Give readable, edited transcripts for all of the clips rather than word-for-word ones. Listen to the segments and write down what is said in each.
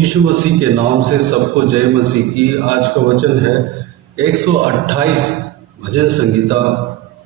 यीशु मसीह के नाम से सबको जय मसीह की। आज का वचन है 128 भजन संगीता,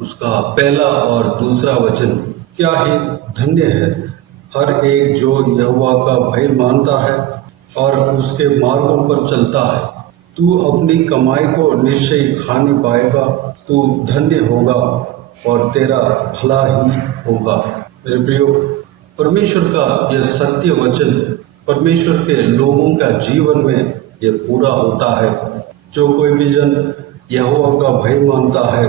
उसका पहला और दूसरा वचन। क्या ही धन्य है हर एक जो यहोवा का भय मानता है और उसके मार्गों पर चलता है। तू अपनी कमाई को निश्चय खाने पाएगा, तू धन्य होगा और तेरा भला ही होगा। मेरे प्रियो, परमेश्वर का यह सत्य वचन परमेश्वर के लोगों का जीवन में ये पूरा होता है। जो कोई भी जन यहोवा का भय मानता है,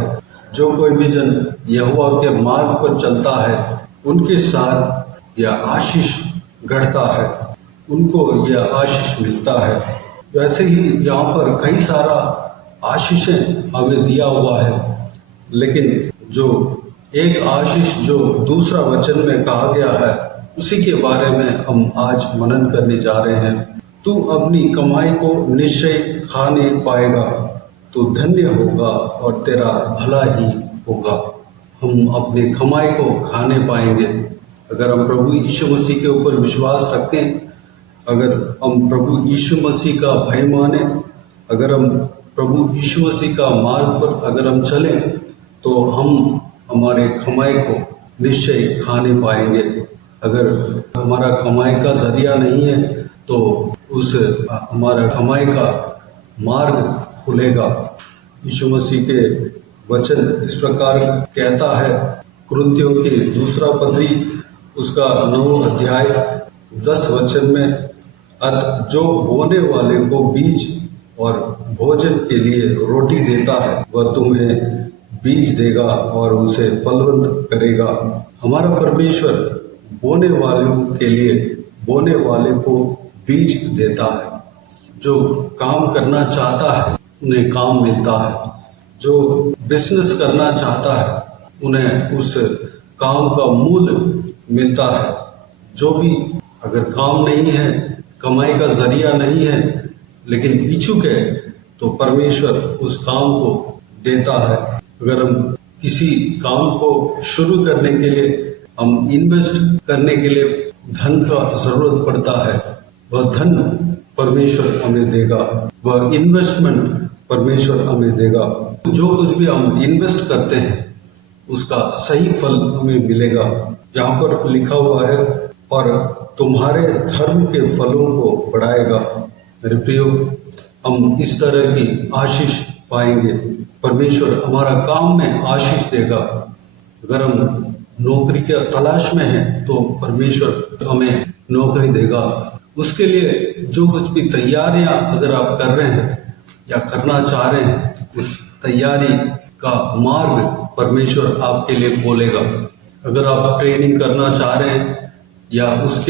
जो कोई भी जन यहोवा के मार्ग पर चलता है, उनके साथ यह आशीष घटता है, उनको यह आशीष मिलता है। वैसे ही यहाँ पर कई सारा आशीषें हमें दिया हुआ है, लेकिन जो एक आशीष जो दूसरा वचन में कहा गया है, उसी के बारे में हम आज मनन करने जा रहे हैं। तू अपनी कमाई को निश्चय खाने पाएगा, तू धन्य होगा और तेरा भला ही होगा। हम अपनी कमाई को खाने पाएंगे अगर हम प्रभु यीशु मसीह के ऊपर विश्वास रखें, अगर हम प्रभु यीशु मसीह का भय माने, अगर हम प्रभु यीशु मसीह का मार्ग पर अगर हम चलें, तो हम हमारे कमाई को निश्चय खाने पाएंगे। अगर हमारा कमाई का जरिया नहीं है तो उस हमारा कमाई का मार्ग खुलेगा। यीशु मसीह के वचन इस प्रकार कहता है, कुरिन्थियों की दूसरा पत्री उसका 9 अध्याय 10 वचन में, अतः जो बोने वाले को बीज और भोजन के लिए रोटी देता है, वह तुम्हें बीज देगा और उसे फलवंत करेगा। हमारा परमेश्वर बोने वालों के लिए, बोने वाले को बीज देता है। जो काम करना चाहता है उन्हें काम मिलता है, जो बिजनेस करना चाहता है उन्हें उस काम का मूल मिलता है। जो भी अगर काम नहीं है, कमाई का जरिया नहीं है, लेकिन इच्छुक है, तो परमेश्वर उस काम को देता है। अगर हम किसी काम को शुरू करने के लिए, हम इन्वेस्ट करने के लिए धन का जरूरत पड़ता है, वह धन परमेश्वर हमें देगा, वह इन्वेस्टमेंट परमेश्वर हमें देगा। जो कुछ भी हम इन्वेस्ट करते हैं उसका सही फल हमें मिलेगा। जहाँ पर लिखा हुआ है, और तुम्हारे धर्म के फलों को बढ़ाएगा। मेरे प्रियो, हम इस तरह की आशीष पाएंगे। परमेश्वर हमारा काम में आशीष देगा। अगर हम नौकरी के तलाश में हैं तो परमेश्वर हमें नौकरी देगा। उसके लिए जो कुछ भी तैयारियां अगर आप कर रहे हैं या करना चाह रहे हैं, उस तैयारी का मार्ग परमेश्वर आपके लिए खोलेगा। अगर आप ट्रेनिंग करना चाह रहे हैं या उस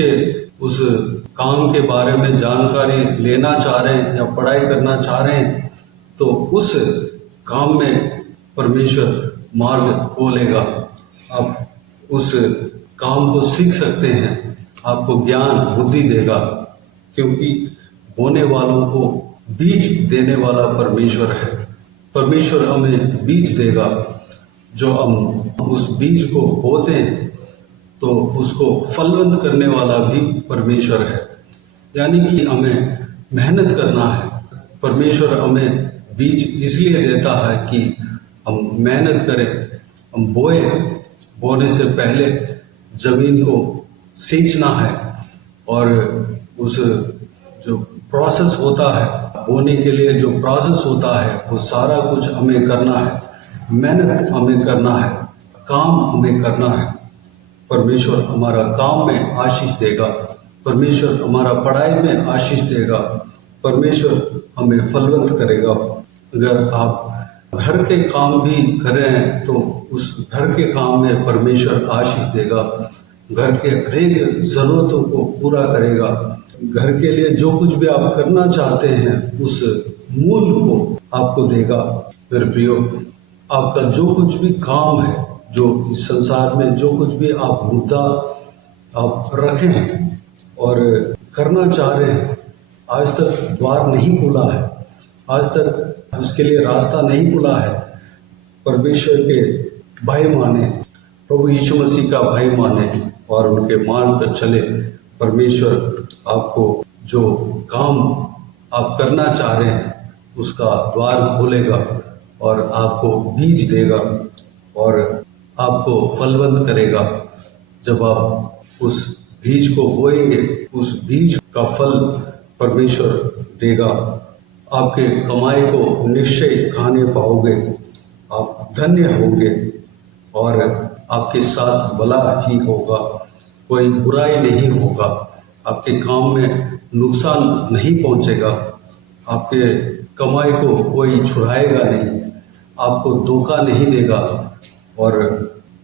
काम के बारे में जानकारी लेना चाह रहे हैं या पढ़ाई करना चाह रहे हैं, तो उस काम में परमेश्वर मार्ग खोलेगा। आप उस काम को सीख सकते हैं, आपको ज्ञान बुद्धि देगा, क्योंकि बोने वालों को बीज देने वाला परमेश्वर है। परमेश्वर हमें बीज देगा। जो हम उस बीज को बोते हैं तो उसको फलवंत करने वाला भी परमेश्वर है। यानी कि हमें मेहनत करना है। परमेश्वर हमें बीज इसलिए देता है कि हम मेहनत करें, हम बोने से पहले जमीन को सींचना है, और उस जो प्रोसेस होता है, बोने के लिए जो प्रोसेस होता है, वो सारा कुछ हमें करना है। मेहनत हमें करना है, काम हमें करना है। परमेश्वर हमारा काम में आशीष देगा, परमेश्वर हमारा पढ़ाई में आशीष देगा, परमेश्वर हमें फलवंत करेगा। अगर आप घर के काम भी कर रहे हैं तो उस घर के काम में परमेश्वर आशीष देगा, घर के हरेक जरूरतों को पूरा करेगा। घर के लिए जो कुछ भी आप करना चाहते हैं, उस मूल को आपको देगा। मेरे प्रियो, आपका जो कुछ भी काम है, जो इस संसार में जो कुछ भी आप मुद्दा आप रखे हैं और करना चाह रहे हैं, आज तक द्वार नहीं खुला है, आज तक उसके लिए रास्ता नहीं खुला है। परमेश्वर के भय माने, प्रभु यीशु मसीह का भय माने और उनके मार्ग पर चले। परमेश्वर आपको जो काम आप करना चाह रहे हैं उसका द्वार खोलेगा और आपको बीज देगा और आपको फलवंत करेगा। जब आप उस बीज को बोएंगे उस बीज का फल परमेश्वर देगा। आपके कमाई को निश्चय खाने पाओगे, आप धन्य होंगे और आपके साथ भला ही होगा, कोई बुराई नहीं होगा, आपके काम में नुकसान नहीं पहुंचेगा, आपके कमाई को कोई छुड़ाएगा नहीं, आपको धोखा नहीं देगा और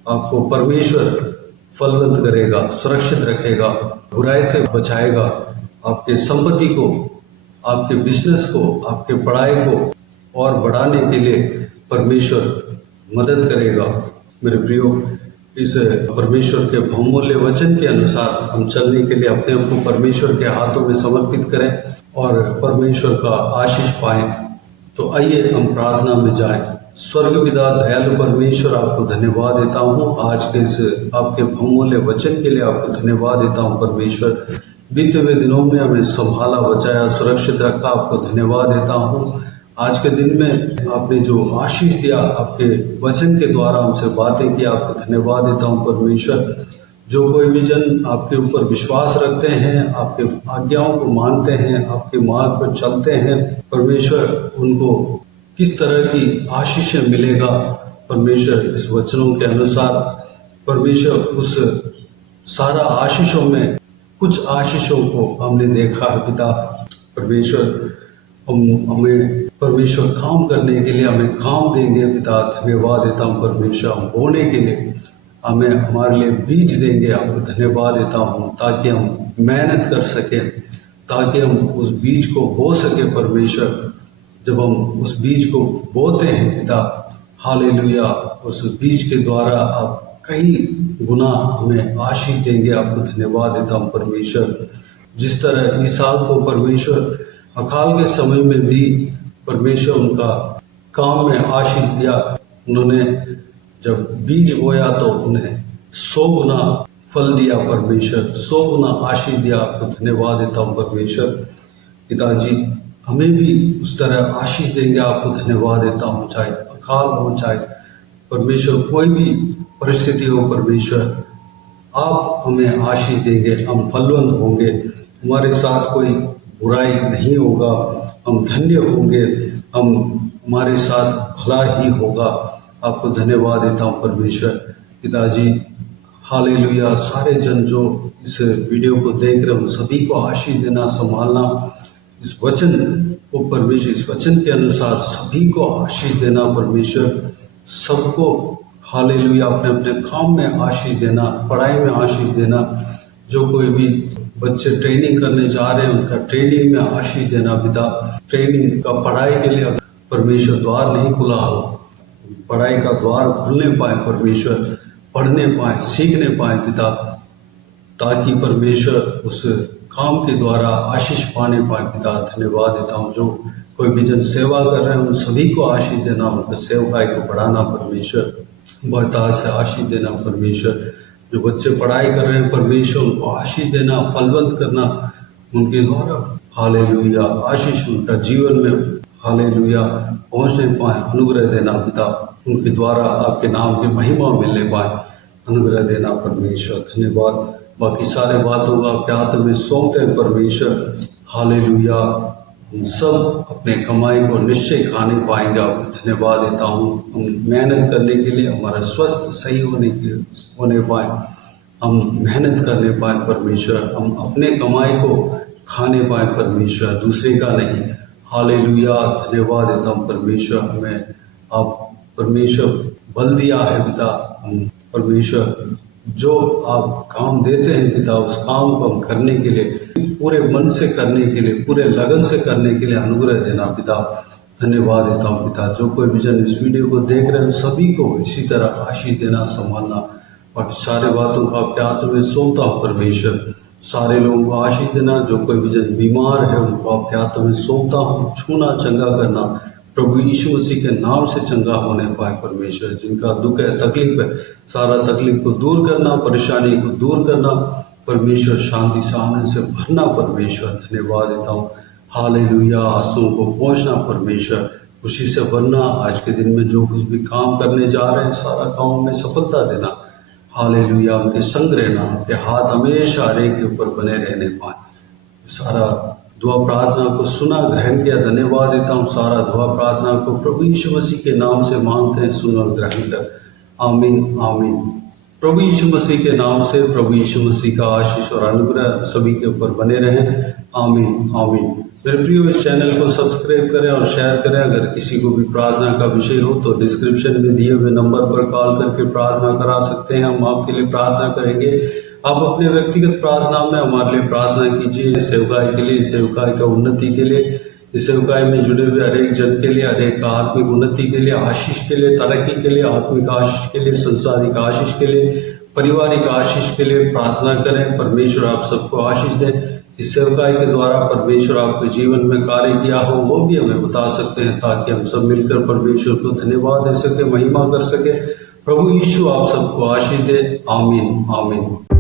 आपको परमेश्वर फलवंत करेगा, सुरक्षित रखेगा, बुराई से बचाएगा। आपके संपत्ति को, आपके बिजनेस को, आपके पढ़ाई को और बढ़ाने के लिए परमेश्वर मदद करेगा। मेरे प्रियो, इस परमेश्वर के बहुमूल्य वचन के अनुसार हम चलने के लिए अपने आप को परमेश्वर के हाथों में समर्पित करें और परमेश्वर का आशीष पाएं। तो आइए हम प्रार्थना में जाएं। स्वर्ग पिता दयालु परमेश्वर, आपको धन्यवाद देता हूँ आज के इस आपके बहुमूल्य वचन के लिए। आपको धन्यवाद देता हूँ परमेश्वर, बीते हुए दिनों में हमें संभाला, बचाया, सुरक्षित रखा। आपको धन्यवाद देता हूँ आज के दिन में आपने जो आशीष दिया, आपके वचन के द्वारा हमसे बातें की। आपको धन्यवाद देता हूँ परमेश्वर। जो कोई भी जन आपके ऊपर विश्वास रखते हैं, आपके आज्ञाओं को मानते हैं, आपके मार्ग पर चलते हैं, परमेश्वर उनको किस तरह की आशीषें मिलेगा परमेश्वर इस वचनों के अनुसार। परमेश्वर उस सारा आशीषों में कुछ आशीषों को हमने देखा है पिता परमेश्वर। हमें परमेश्वर काम करने के लिए हमें काम देंगे पिता। धन्यवाद देता हूँ परमेश्वर। हम बोने के लिए हमें हमारे लिए बीज देंगे। आपको धन्यवाद देता हूँ ताकि हम मेहनत कर सकें, ताकि हम उस बीज को बो सके परमेश्वर। जब हम उस बीज को बोते हैं पिता, हालेलुया, उस बीज के द्वारा आप कई गुना हमें आशीष देंगे। आपको धन्यवाद देता हूँ परमेश्वर। जिस तरह ईसाक को परमेश्वर अकाल के समय में भी परमेश्वर उनका काम में आशीष दिया, उन्होंने जब बीज बोया तो उन्हें 100 गुना फल दिया परमेश्वर, 100 गुना आशीष दिया। आपको धन्यवाद देता हूँ परमेश्वर। पिताजी हमें भी उस तरह आशीष देंगे। आपको धन्यवाद देता हूँ, चाहे अकाल हो, चाहे परमेश्वर कोई भी परिस्थिति हो, परमेश्वर आप हमें आशीष देंगे, हम फलवंत होंगे, हमारे साथ कोई बुराई नहीं होगा, हम धन्य होंगे, हमारे साथ भला ही होगा। आपको धन्यवाद देता हूँ परमेश्वर। पिताजी हालेलुया, सारे जन जो इस वीडियो को देख रहे हैं उन सभी को आशीष देना, संभालना, इस वचन को परमेश्वर, इस वचन के अनुसार सभी को आशीष देना परमेश्वर। सबको हालेलुया अपने अपने काम में आशीष देना, पढ़ाई में आशीष देना। जो कोई भी बच्चे ट्रेनिंग करने जा रहे हैं उनका ट्रेनिंग में आशीष देना पिता। ट्रेनिंग का पढ़ाई के लिए परमेश्वर द्वार नहीं खुला हो, पढ़ाई का द्वार खुलने पाए परमेश्वर, पढ़ने पाए, सीखने पाए पिता, ताकि परमेश्वर उस काम के द्वारा आशीष पाने पाए पिता। धन्यवाद देता हूँ। जो कोई भी जन सेवा कर रहे हैं उन सभी को आशीष देना, उनके सेवकाई को बढ़ाना परमेश्वर, बढ़तार से आशीष देना परमेश्वर। जो बच्चे पढ़ाई कर रहे हैं परमेश्वर उनको आशीष देना, फलवंत करना उनके द्वारा, हालेलुया, आशीष उनका जीवन में हालेलुया पहुँचने पाए, अनुग्रह देना पिता, उनके द्वारा आपके नाम की महिमा मिलने पाए, अनुग्रह देना परमेश्वर। धन्यवाद। बाकी सारे बातों का आपके हाथ में सौंपते हैं परमेश्वर, हालेलुया। हम सब अपने कमाई को निश्चय खाने पाएंगे। आपको धन्यवाद देता हूँ। हम मेहनत करने के लिए, हमारा स्वस्थ सही होने पाए, हम मेहनत करने पाए परमेश्वर, हम अपने कमाई को खाने पाए परमेश्वर, दूसरे का नहीं। हालेलुया, धन्यवाद देता हूँ परमेश्वर। हमें आप परमेश्वर बल दिया है पिता, हम परमेश्वर जो आप काम देते हैं पिता, उस काम को हम करने के लिए, पूरे मन से करने के लिए, पूरे लगन से करने के लिए अनुग्रह देना पिता। धन्यवाद देता हूँ पिता। जो कोई भी जन इस वीडियो को देख रहे हैं सभी को इसी तरह आशीष देना, संभालना, बाकी सारे बातों का आपके हाथों में सौंपता हूँ परमेश्वर। सारे लोगों को आशीष देना। जो कोई भी जन बीमार है उनको आपके हाथों में सौंपता हूँ, छूना, चंगा करना, प्रभु यीशु मसीह के नाम से चंगा होने पाए परमेश्वर। जिनका दुख है, तकलीफ है, सारा तकलीफ को दूर करना, परेशानी को दूर करना, परमेश्वर शांति से आनंद से भरना परमेश्वर, धन्यवाद देता हूँ। हालेलुया, आंसुओं को पहुँचना परमेश्वर, खुशी से भरना। आज के दिन में जो कुछ भी काम करने जा रहे हैं सारा काम में सफलता देना। हालेलुया, उनके संग रहना, उनके हाथ हमेशा हर एक के ऊपर बने रहने पाए। सारा दुआ प्रार्थना को सुना, ग्रहण किया, धन्यवाद देता हूँ। सारा दुआ प्रार्थना को प्रभु यीशु मसीह के नाम से मांगते हैं, सुन और ग्रहण कर। आमीन आमीन। प्रभु यीशु मसीह के नाम से प्रभु यीशु मसीह का आशीष और अनुग्रह सभी के ऊपर बने रहें। आमीन आमीन। मेरे प्रियो, इस चैनल को सब्सक्राइब करें और शेयर करें। अगर किसी को भी प्रार्थना का विषय हो तो डिस्क्रिप्शन में दिए हुए नंबर पर कॉल करके प्रार्थना करा सकते हैं। हम आपके लिए प्रार्थना करेंगे। आप अपने व्यक्तिगत प्रार्थना में हमारे लिए प्रार्थना कीजिए, सेवकाई के लिए, सेवकाई का उन्नति के लिए, इस सेवकाई में जुड़े हुए हर एक जन के लिए, हर एक आत्मिक उन्नति के लिए, आशीष के लिए, तरक्की के लिए, आत्मिक आशीष के लिए, संसारिक आशीष के लिए, पारिवारिक आशीष के लिए प्रार्थना करें। परमेश्वर आप सबको आशीष दे। इस सेवकाई के द्वारा परमेश्वर आपके जीवन में कार्य किया हो वो भी हमें बता सकते हैं, ताकि हम सब मिलकर परमेश्वर को धन्यवाद दे सके, महिमा कर सके। प्रभु यीशु आप सबको आशीष दे। आमीन आमीन।